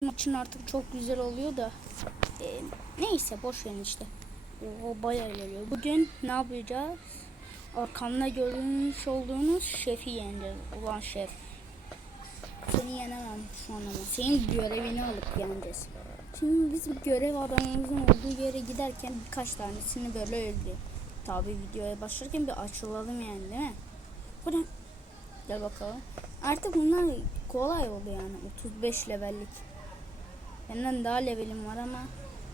maçın artık çok güzel oluyor da. e, neyse boş verin işte. O bayağı geliyor. Bugün ne yapacağız? Arkamda görmüş olduğunuz şefi yeneceğiz. Ulan şef. Seni yenemem şu an ama. Senin görevini alıp yeneceğiz. Şimdi biz görev adamımızın olduğu yere giderken birkaç tanesini böyle öldü. Tabi videoya başlarken bir açılalım yani değil mi? Ne? Gel bakalım. Artık bunlar kolay oldu yani. 35 levellik. Benden daha levelim var ama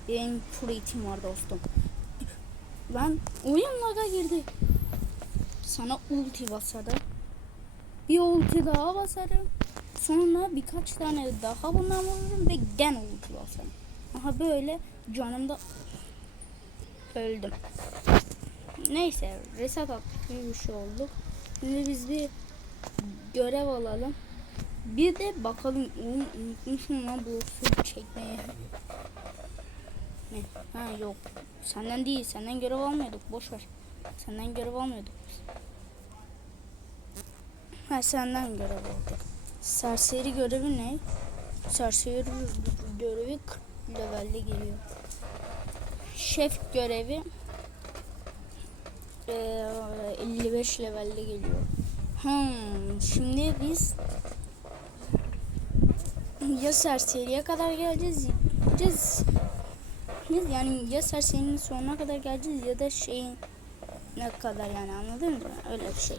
benim full eğitim var dostum. Ben oyun laga girdi. Sana ulti basarım. Bir ulti daha basarım. Sonra birkaç tane daha bundan vururum ve gene ulti basarım. Aha böyle canımda öldüm. Neyse reset attık bir şey oldu. Şimdi biz bir görev alalım. Bir de bakalım oğlum unutmuşum lan bu su çekmeye. Ne? Ha yok. Senden değil. Senden görev almıyorduk. Boş ver. Senden görev almıyorduk. Ha senden görev aldık. Serseri görevi ne? Serseri görevi 40 levelde geliyor. Şef görevi eee, 55 levelde geliyor. Hmm, şimdi biz ya serseriye kadar geleceğiz biz yani ya serserinin sonuna kadar geleceğiz ya da şeyin ne kadar yani anladın mı? Öyle bir şey.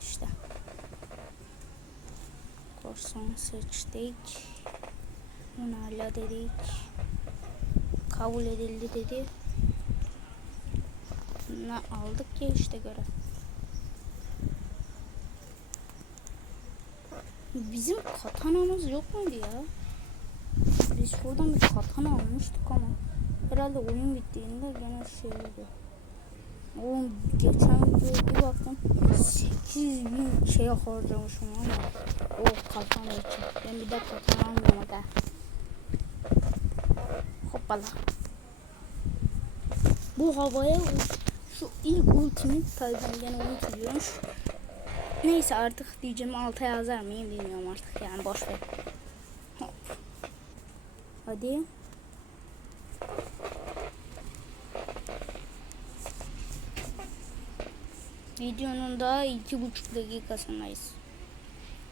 İşte. Korsan seçtik. Bunu hala dedik. Kabul edildi dedi. Ne aldık ya işte görev. Bizim katanamız yok muydu ya? Biz şuradan bir katana almıştık ama herhalde oyun bittiğinde gene şey oldu. Oğlum geçen videoya bir baktım 8 bin şey harcamışım ama o katana için. Ben bir de katana almıyorum aga. Hoppala. Bu havaya şu ilk tabii ben gene ulti diyorum. Neyse artık diyeceğim alta yazar mıyım bilmiyorum artık yani boş ver. Hop. Hadi. Videonun daha iki buçuk dakikasındayız.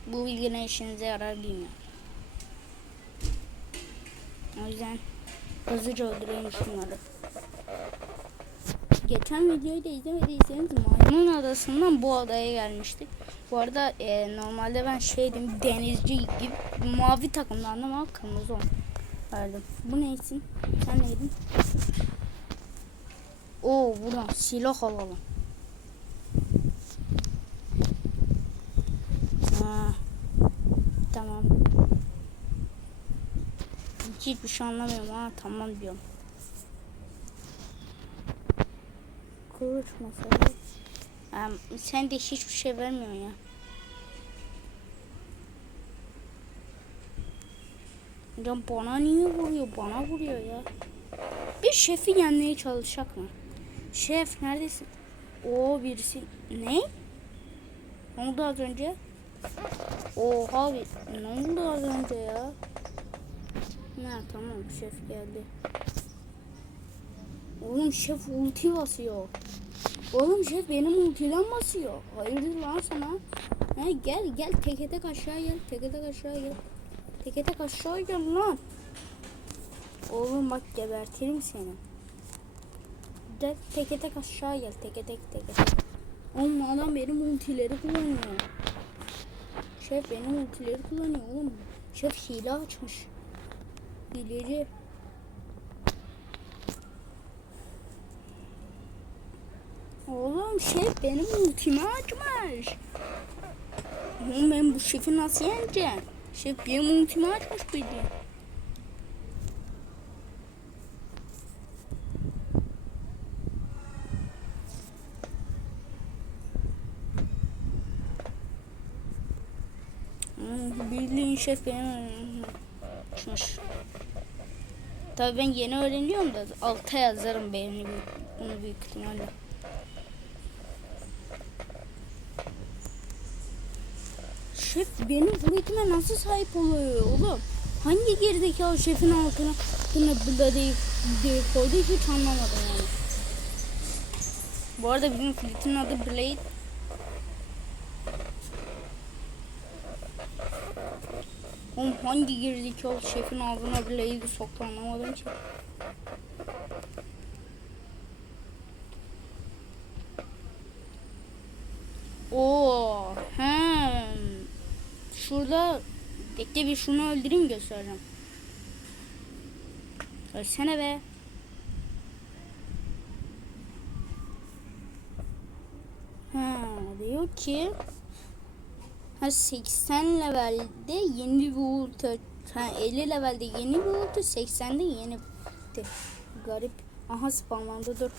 Bu bilgi ne işinize yarar bilmiyorum. O yüzden hızlıca öldüreyim şunları. Geçen videoyu da izlemediyseniz Maymun Adası'ndan bu adaya gelmiştik. Bu arada e, normalde ben şeydim denizci gibi mavi takımdan ama kırmızı olmuş verdim. Bu neysin? Sen neydin? Oo buradan silah alalım. Ha. Tamam. Hiçbir şey anlamıyorum ha tamam diyorum. Kılıç mesela. Sen de hiçbir şey vermiyorsun ya. Ya bana niye vuruyor? Bana vuruyor ya. Bir şefi yenmeye çalışacak mı? Şef neredesin? O birisi. Ne? Ne oldu az önce? Oha bir. Ne oldu az önce ya? Ne tamam şef geldi. Oğlum şef ulti basıyor. Oğlum şef benim ultiden basıyor. Hayırdır lan sana? Ha, gel gel teke tek aşağı gel. Teke tek aşağı gel. Teke tek aşağı gel lan. Oğlum bak gebertirim seni. De, teke tek aşağı gel. Teke tek teke tek. Oğlum adam benim ultileri kullanıyor. Şef benim ultileri kullanıyor oğlum. Şef hile açmış. Hileci. Oğlum şef benim ultimi açmış. Oğlum ben bu şefi nasıl yeneceğim? Şef benim ultimi açmış? Hmm, Bildiğin şef benim açmış. Tabii ben yeni öğreniyorum da alta yazarım benim bunu büyük ihtimalle. Şef benim bu eğitime nasıl sahip oluyor oğlum? hangi gerideki şefin altına altına Blade'yi diye koydu hiç anlamadım yani. Bu arada bizim filitin adı Blade. Oğlum hangi gerizekalı şefin ağzına Blade'i soktu anlamadım ki. Oo, hem. Şurada bekle bir şunu öldüreyim göstereceğim. Ölsene be. Ha, diyor ki ha 80 levelde yeni bir ulti ha 50 levelde yeni bir ulti 80'de yeni ulti. Garip. Aha spamlandı dur.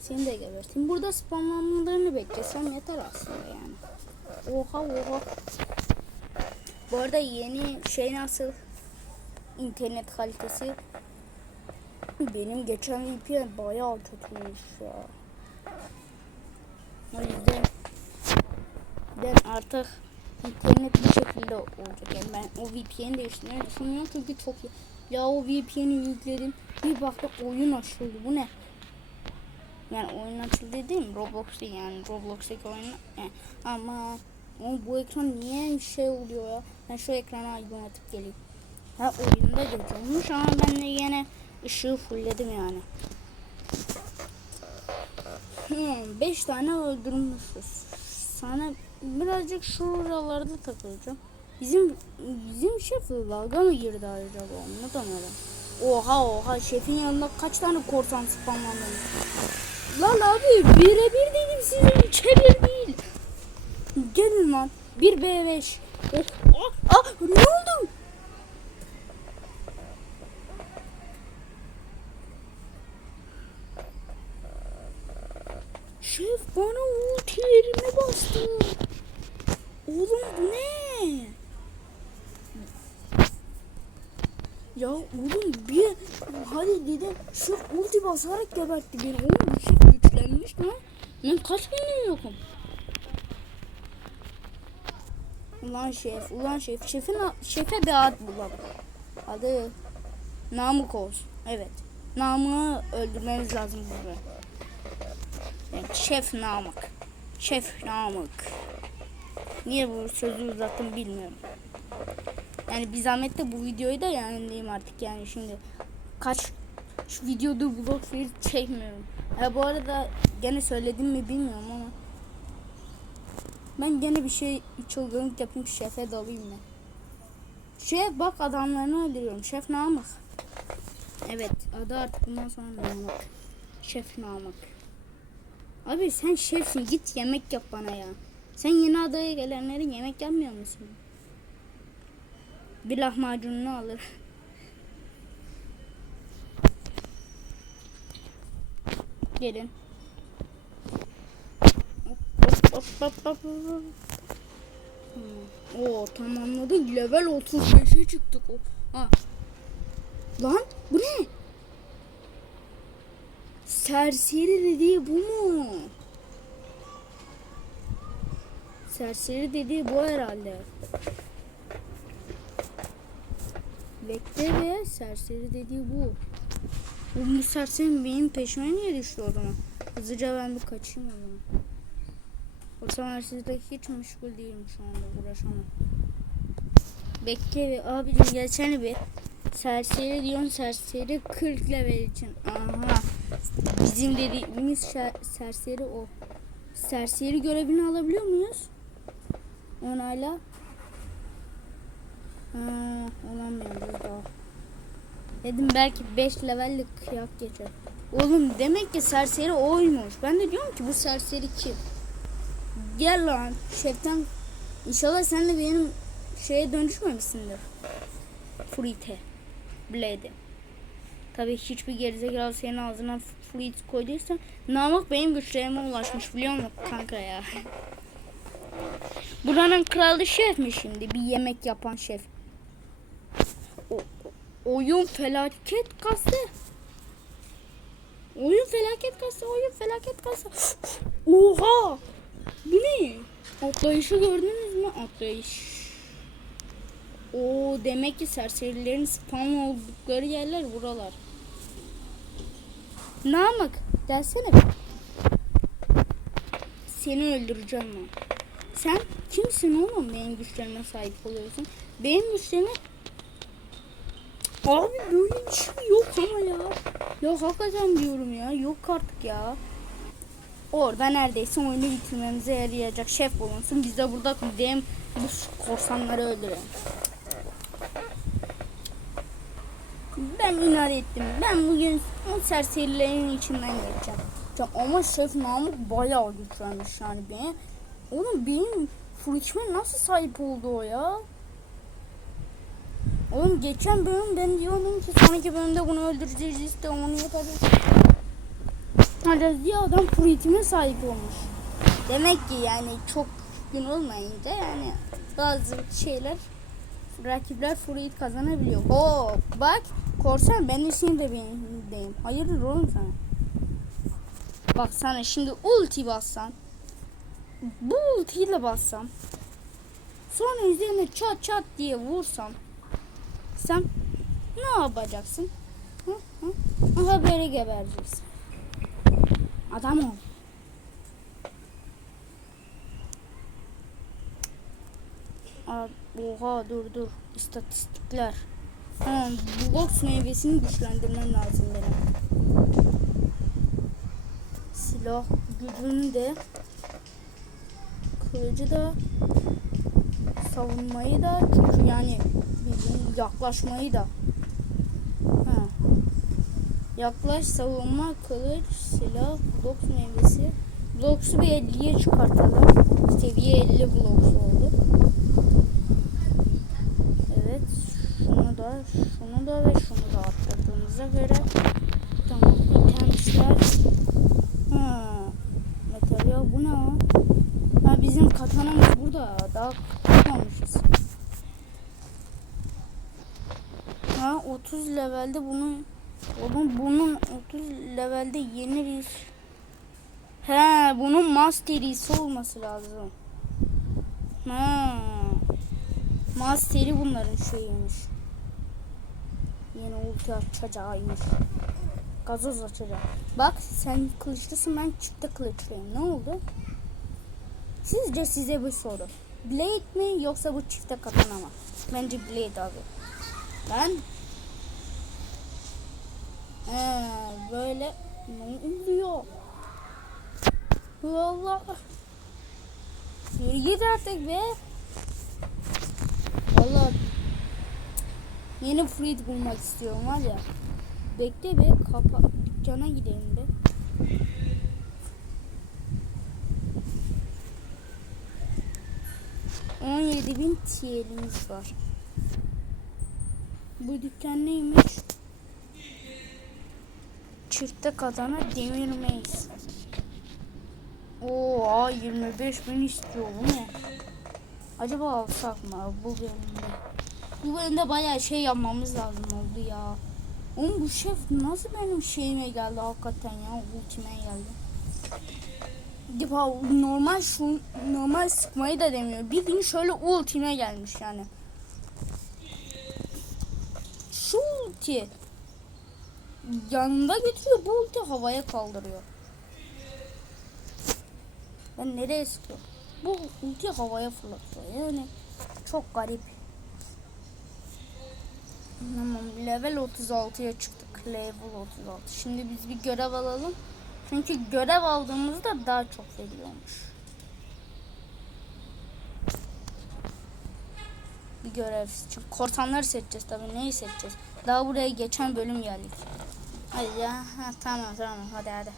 Seni de geberteyim. Burada spamlanmalarını beklesem yeter aslında yani. Oha oha. Bu arada yeni şey nasıl? internet kalitesi benim geçen VPN bayağı kötüymüş ya. O yüzden ben artık internet bir şekilde olacak. Yani ben o VPN'i değiştirmeyi düşünmüyorum çünkü çok. Ya o VPN'i yükledim. Bir baktım oyun açıldı. Bu ne? Yani oyun açıldı dediğim Roblox değil yani Roblox'taki oyun. Yani, ama o bu ekran niye şey oluyor ya? Ben şu ekrana aydınlatıp geleyim. Ha oyunda gece olmuş ama ben de yine ışığı fullledim yani. 5 hmm, tane öldürmüşüz. Sana birazcık şuralarda takılacağım. Bizim bizim şef dalga mı girdi acaba onu merak. Oha oha şefin yanında kaç tane korsan spamlandı. Lan abi birebir dedim sizin çevir değil. Gelin lan. 1 B5. Oh, oh, ah, ne oldu? Şef bana ultilerime bastı. Oğlum bu ne? Ya oğlum bir hadi dedim şu ulti basarak gebertti beni. Oğlum bu şef güçlenmiş lan. Ben kaç gündür yokum. Ulan şef, ulan şef. Şefin şefe bir ad bulalım. Adı Namık olsun. Evet. Namık'ı öldürmeniz lazım burada. Yani şef Namık. Şef Namık. Niye bu sözü uzattım bilmiyorum. Yani bir zahmet de bu videoyu da yayınlayayım artık yani şimdi kaç şu videoda vlog çekmiyorum. Ya bu arada gene söyledim mi bilmiyorum ama ben gene bir şey çılgınlık yapayım şefe dalayım ben. Şef bak adamlarını öldürüyorum. Şef Namık. Evet adı artık bundan sonra Namık. Şef Namık. Abi sen şefsin git yemek yap bana ya. Sen yeni adaya gelenlerin yemek yapmıyor musun? Bir lahmacununu alır. Gelin. Hop hop hop hop hop. Hmm. Oo tamamladık. Level 35'e çıktık. O. Ha. Lan bu ne? Serseri dediği bu mu? Serseri dediği bu herhalde. Bekle be. Serseri dediği bu. Bu serseri benim peşime niye düştü o zaman? Hızlıca ben bir kaçayım o zaman. O zaman sizde hiç meşgul değilim şu anda. Uğraşamam. Bekle be. Abicim gelsene bir. Serseri diyorsun serseri 40 level için. Aha. Bizim dediğimiz serseri o. Serseri görevini alabiliyor muyuz? Onayla. Ha, olamıyoruz daha. Dedim belki 5 levellik kıyak geçer. Oğlum demek ki serseri oymuş. Ben de diyorum ki bu serseri kim? Gel lan şeften. İnşallah sen de benim şeye dönüşmemişsindir. Frite. Blade. Tabii hiçbir gerizekalı senin ağzına fluid koyduysa Namık benim güçlerime ulaşmış biliyor musun kanka ya. Buranın kralı şef mi şimdi? Bir yemek yapan şef. Oyun felaket kası. Oyun felaket kası, oyun felaket kası. Oha! Bu ne? Atlayışı gördünüz mü? Atlayış. O demek ki serserilerin spam oldukları yerler buralar. Namık gelsene. Seni öldüreceğim ben. Sen kimsin oğlum benim güçlerime sahip oluyorsun? Benim güçlerime Abi böyle bir şey yok ama ya. Ya hakikaten diyorum ya. Yok artık ya. Orada neredeyse oyunu bitirmemize yarayacak şef bulunsun. Biz de burada gidelim bu korsanları öldürelim. Ben inat ettim. Ben bugün o serserilerin içinden geçeceğim. Ama şef Namık bayağı güçlenmiş yani beni. Oğlum benim fruitime nasıl sahip oldu o ya? Oğlum geçen bölüm ben diyordum ki sonraki bölümde bunu öldüreceğiz işte onu yaparız. Hadi diye adam fruitime sahip olmuş. Demek ki yani çok gün olmayınca yani bazı şeyler rakipler fruit kazanabiliyor. Oo bak korsan ben şimdi de benim. Hayırdır oğlum sana? Bak sana şimdi ulti bassan. Bu ultiyle bassam. Sonra üzerine çat çat diye vursam. Sen ne yapacaksın? Hı? Hı? Aha gebereceksin. Adam ol. Aa, Oha dur dur. İstatistikler. Ha, bu box meyvesini güçlendirmem lazım benim. Silah gücünü de kılıcı da savunmayı da çünkü yani yaklaşmayı da. Ha. yaklaş savunma kılıç silah blok meyvesi. Bloksu bir 50'ye çıkartalım. Seviye 50 bloksu oldu evet şunu da şunu da ve şunu da atladığımıza göre tamam itemsler ha materyal bu ne o ha bizim katanamız burada daha yapmamışız Ha 30 levelde bunun onun bunun 30 levelde yeni bir He bunun masterisi olması lazım. Ha. Masteri bunların şeyiymiş. Yeni ulti açacağıymış. Gazoz açacak. Bak sen kılıçlısın ben çifte kılıçlıyım. Ne oldu? Sizce size bir soru. Blade mi yoksa bu çifte katana mı? Bence Blade abi. Ben He, böyle ne oluyor? Yürü git artık be. Valla yeni fruit bulmak istiyorum var ya. Bekle be kapa dükkana gidelim be. On yedi bin TL'miz var. Bu dükkan neymiş? Çifte kadana demirmeyiz. Oo aa, 25 bin istiyor bu ne? Acaba alsak mı bu bölümde? Bu bölümde bayağı şey yapmamız lazım oldu ya. Oğlum bu şef nasıl benim şeyime geldi hakikaten ya ultime geldi. Defa normal şu normal sıkmayı da demiyor. Bildiğin şöyle ultime gelmiş yani. Şu ulti yanında götürüyor bu ulti havaya kaldırıyor. Ben nereye sıkıyorum? Bu ulti havaya fırlatıyor yani çok garip. Tamam level 36'ya çıktık. Level 36. Şimdi biz bir görev alalım. Çünkü görev aldığımızda daha çok veriyormuş. Bir görev. Çünkü korsanları seçeceğiz tabii. Neyi seçeceğiz? Daha buraya geçen bölüm geldik. Hadi ya. Ha, tamam tamam. Hadi hadi.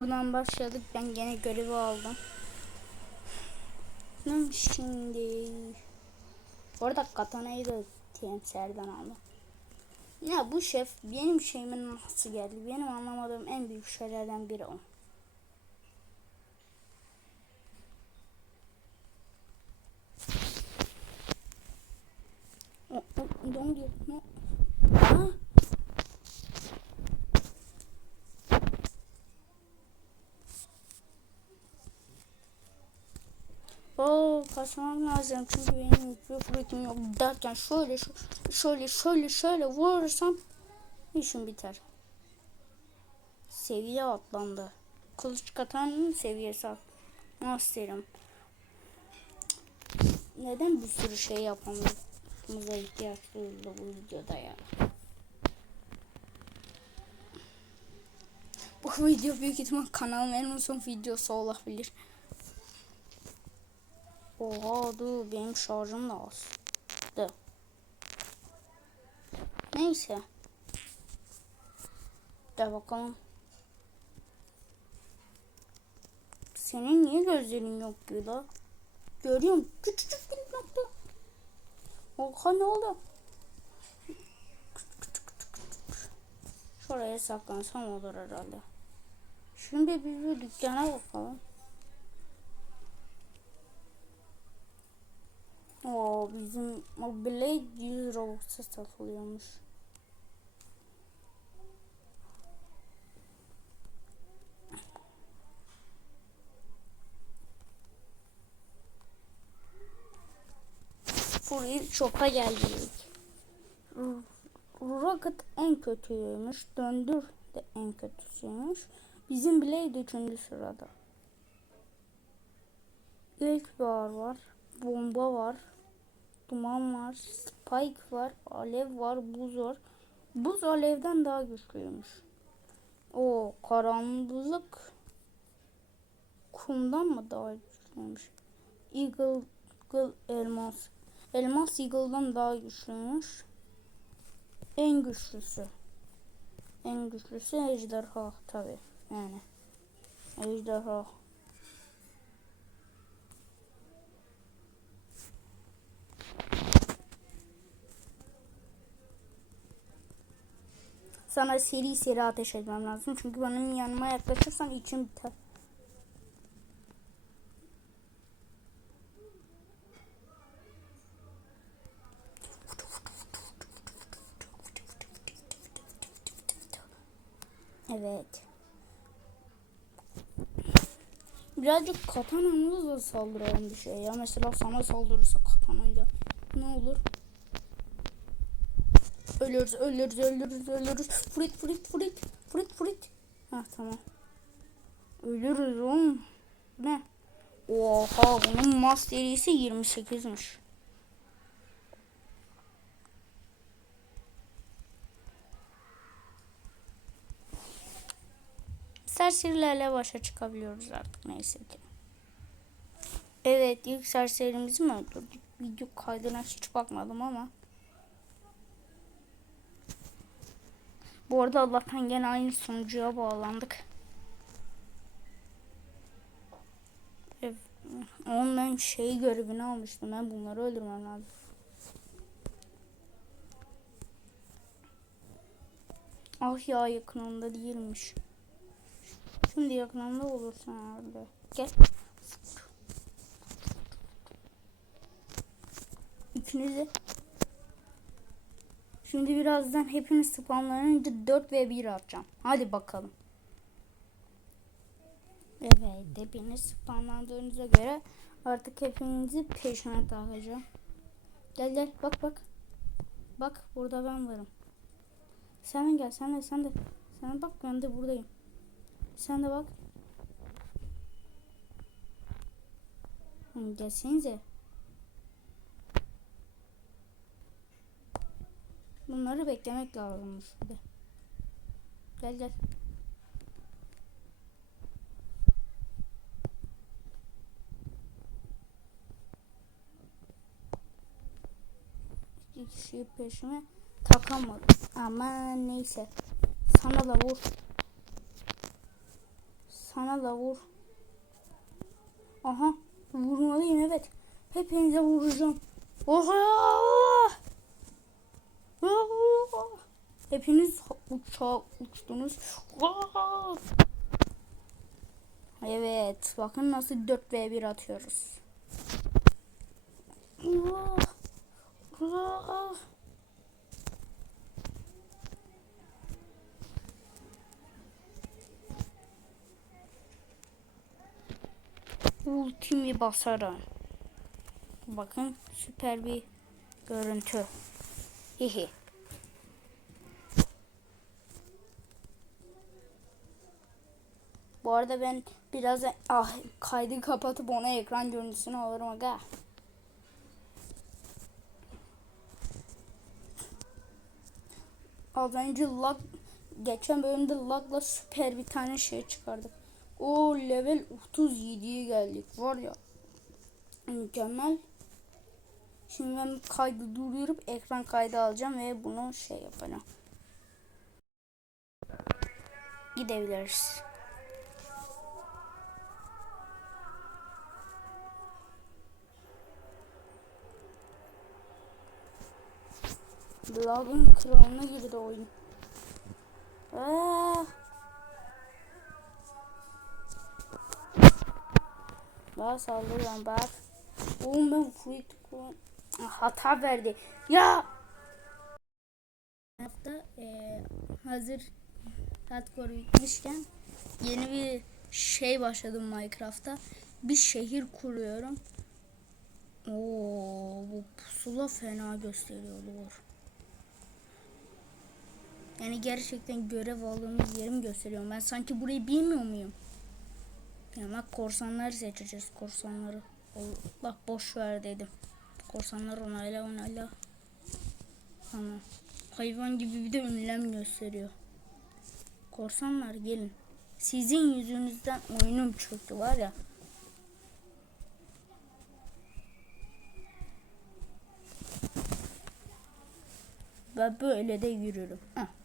Buradan başladık. Ben gene görevi aldım. Hmm, Şimdi bu arada katanayı da TMS'lerden aldım. Ya bu şef benim şeyimin nasıl geldi? Benim anlamadığım en büyük şeylerden biri. O, onu diyor. Ne? Ha? Kaçmam lazım çünkü benim üfletim yok derken şöyle şöyle şöyle şöyle vurursam işim biter. Seviye atlandı. Kılıç katanın seviyesi at. Masterim. Neden bir sürü şey yapamıyorum? Yapmamıza ihtiyaç duyuldu bu videoda ya? Bu video büyük ihtimal kanalın en uzun videosu olabilir. Oha dur benim şarjım da az. Dı. Neyse. De bakalım. Senin niye gözlerin yok la? Görüyorum küçücük. Oha ne oldu? Şuraya saklansam olur herhalde. Şimdi bir, bir dükkana bakalım. Oo bizim o Blade 100 Robux'a satılıyormuş. Fury shop'a geldik. Rocket en kötüymüş. Döndür de en kötüsüymüş. Bizim Blade 3. sırada. İlk var var. Bomba var. Duman var. Spike var. Alev var. Buz var. Buz alevden daha güçlüymüş. O karanlık kumdan mı daha güçlüymüş? Eagle, Eagle elmas. Elmas Eagle'dan daha güçlüymüş. En güçlüsü. En güçlüsü ejderha tabi. Yani. Ejderha. Sana seri seri ateş etmem lazım. Çünkü benim yanıma yaklaşırsan içim biter. Evet. Birazcık katanamızla saldıralım bir şey ya. Mesela sana saldırırsa katanayla ne olur? Ölürüz, ölürüz, ölürüz, ölürüz. Frit, frit, frit, frit, frit. Ha tamam. Ölürüz oğlum. Ne? Oha bunun mas serisi 28'miş. Serserilerle başa çıkabiliyoruz artık neyse ki. Evet ilk serserimizi mi öldürdük? Video kaydına hiç bakmadım ama. Bu arada Allah'tan gene aynı sunucuya bağlandık. Evet. Onun ben şey görevini almıştım. Ben bunları öldürmem lazım. Ah ya yakınında değilmiş. Şimdi yakınında olursun herhalde. Gel. İkinizi. Şimdi birazdan hepiniz spamlanınca 4 ve 1 atacağım. Hadi bakalım. Evet hepiniz spamlandığınıza göre artık hepinizi peşine takacağım. Gel gel bak bak. Bak burada ben varım. Sen gel sen de sen de. Sen bak ben de buradayım. Sen de bak. Hı, Gelsenize. Bunları beklemek lazımmış bir de. Gel gel. İki kişiyi peşime takamadım. Ama neyse. Sana da vur. Sana da vur. Aha. Vurmalıyım evet. Hepinize vuracağım. Oha! Hepiniz uçağa uçtunuz. Oha! Evet. Bakın nasıl 4 v 1 atıyoruz. Oha! Oha! Ultimi basarım. Bakın süper bir görüntü. Hihi. Bu arada ben biraz ah, kaydı kapatıp ona ekran görüntüsünü alırım aga. Az önce lag geçen bölümde lagla süper bir tane şey çıkardık. O level 37'ye geldik var ya. Mükemmel. Şimdi ben kaydı duruyorum. Ekran kaydı alacağım ve bunu şey yapacağım. Gidebiliriz. Lagın kralına girdi oyun. Aa. Bak saldırıyorum bak. Oğlum ben fruit hata verdi. Ya. Hafta eee, hazır hardcore bitmişken yeni bir şey başladım Minecraft'ta. Bir şehir kuruyorum. Oo, bu pusula fena gösteriyor. Yani gerçekten görev aldığımız yerimi gösteriyorum. Ben sanki burayı bilmiyor muyum? Yani bak korsanları seçeceğiz. Korsanları. Allah boş ver dedim. Korsanlar onayla onayla. Tamam. Hayvan gibi bir de ünlem gösteriyor. Korsanlar gelin. Sizin yüzünüzden oyunum çöktü var ya. Ve böyle de yürürüm. Heh.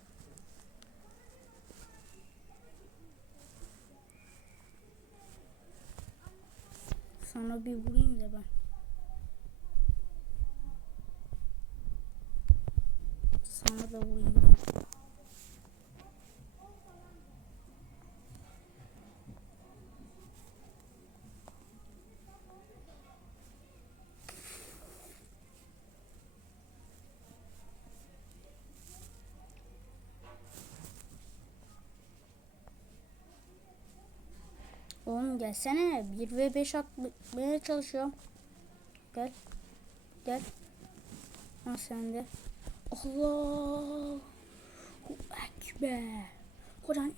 Bir vurayım da ben. Sana da vurayım da. Gelsene. 1 ve 5 atmaya çalışıyorum. Gel. Gel. Ha sen de. Allah. Ekber. Kur'an.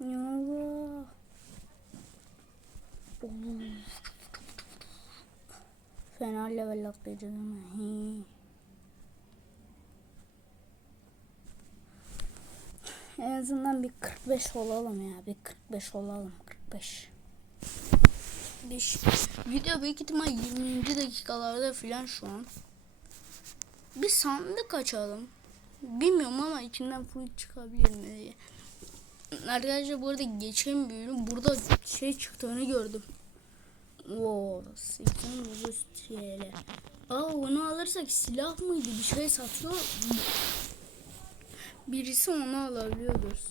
Ya Allah. Allah. Fena level atlayacağız ama. He. En azından bir 45 olalım ya. Bir 45 olalım. 45. Bir video büyük ihtimal 20. dakikalarda falan şu an. Bir sandık açalım. Bilmiyorum ama içinden full çıkabilir mi diye. Arkadaşlar bu arada geçen bölüm burada şey çıktığını gördüm. Oo, 89 TL. Aa onu alırsak silah mıydı? Bir şey satıyor. Birisi onu alabiliyoruz.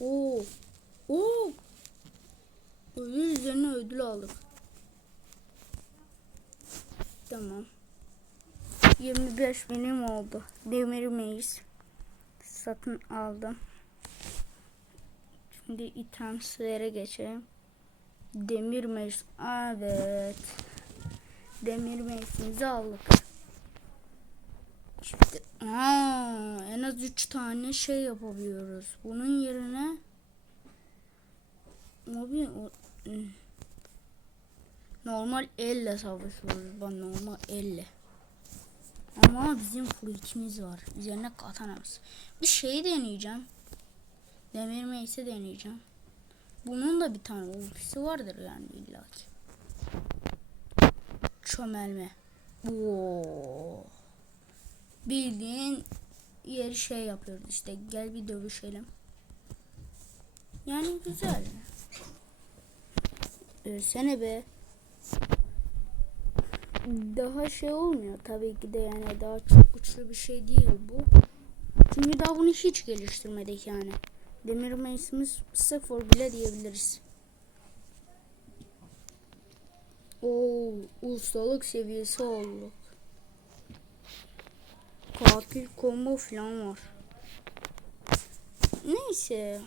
Oo. Oo. Ödül üzerine ödül aldık. Tamam. 25 benim oldu. Demirmeyiz. Satın aldım. Şimdi itemslere geçelim. Demir meclis. Evet. Demir meclisimizi aldık. Şimdi aa, en az 3 tane şey yapabiliyoruz. Bunun yerine o, normal elle savaşıyoruz. Ben normal elle. Ama bizim fruitimiz var. Üzerine katanamız. Bir şey deneyeceğim. Demir meyse deneyeceğim. Bunun da bir tane ultisi vardır yani illaki. Çömelme. Oo. Bildiğin yer şey yapıyoruz işte. Gel bir dövüşelim. Yani güzel. Ölsene be. Daha şey olmuyor tabii ki de yani daha çok güçlü bir şey değil bu. Çünkü daha bunu hiç geliştirmedik yani. Demir meclisimiz sıfır bile diyebiliriz. Oo, ustalık seviyesi olduk. katil combo falan var. Neyse.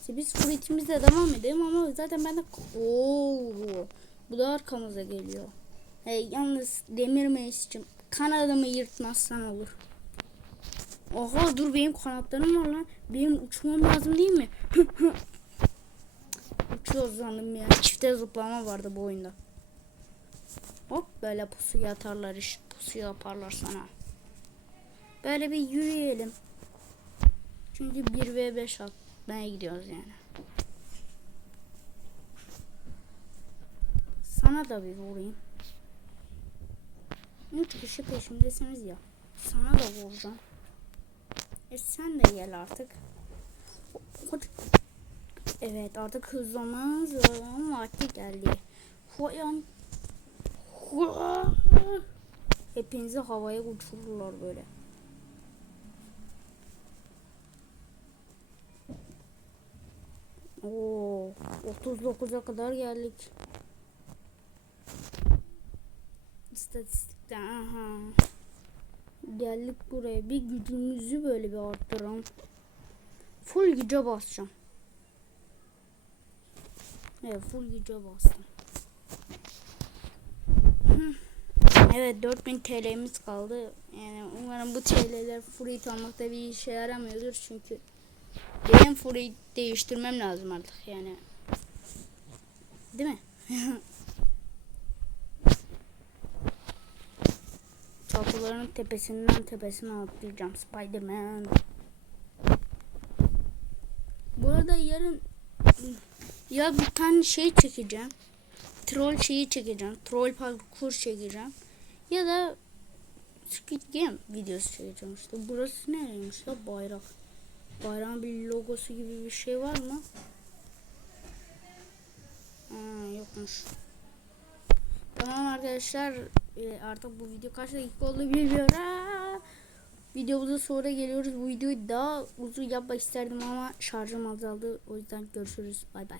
İşte biz fruitimizle devam edelim ama zaten ben de... Oo, bu da arkamıza geliyor. Hey, yalnız demir meclisçim kanadımı yırtmazsan olur. Oha dur benim kanatlarım var lan. Benim uçmam lazım değil mi? Uçuyor sandım ya. Çifte zıplama vardı bu oyunda. Hop böyle pusu yatarlar iş pusu yaparlar sana. Böyle bir yürüyelim. Çünkü 1 ve 5 atmaya gidiyoruz yani. Sana da bir vurayım. Üç kişi peşimdesiniz ya. Sana da vuracağım. E sen de gel artık. Evet artık hızlamanın zaman vakti geldi. Huyan. Hua. Hepinizi havaya uçururlar böyle. Oo, 39'a kadar geldik. İstatistikten aha. Geldik buraya. Bir gücümüzü böyle bir arttıralım. Full güce basacağım. Evet full güce bastım. Evet 4000 TL'miz kaldı. Yani umarım bu TL'ler fruit almakta bir işe yaramıyordur çünkü benim fruit değiştirmem lazım artık yani. Değil mi? Çatıların tepesinden tepesine atlayacağım Spiderman. Bu arada yarın ya bir tane şey çekeceğim. Troll şeyi çekeceğim. Troll parkur çekeceğim. Ya da Squid Game videosu çekeceğim işte. Burası nereymiş la bayrak. Bayrağın bir logosu gibi bir şey var mı? Aa, yokmuş. Tamam arkadaşlar e, artık bu video kaç dakika oldu bilmiyorum. Aa, videomuza sonra geliyoruz. Bu videoyu daha uzun yapmak isterdim ama şarjım azaldı. O yüzden görüşürüz. Bay bay.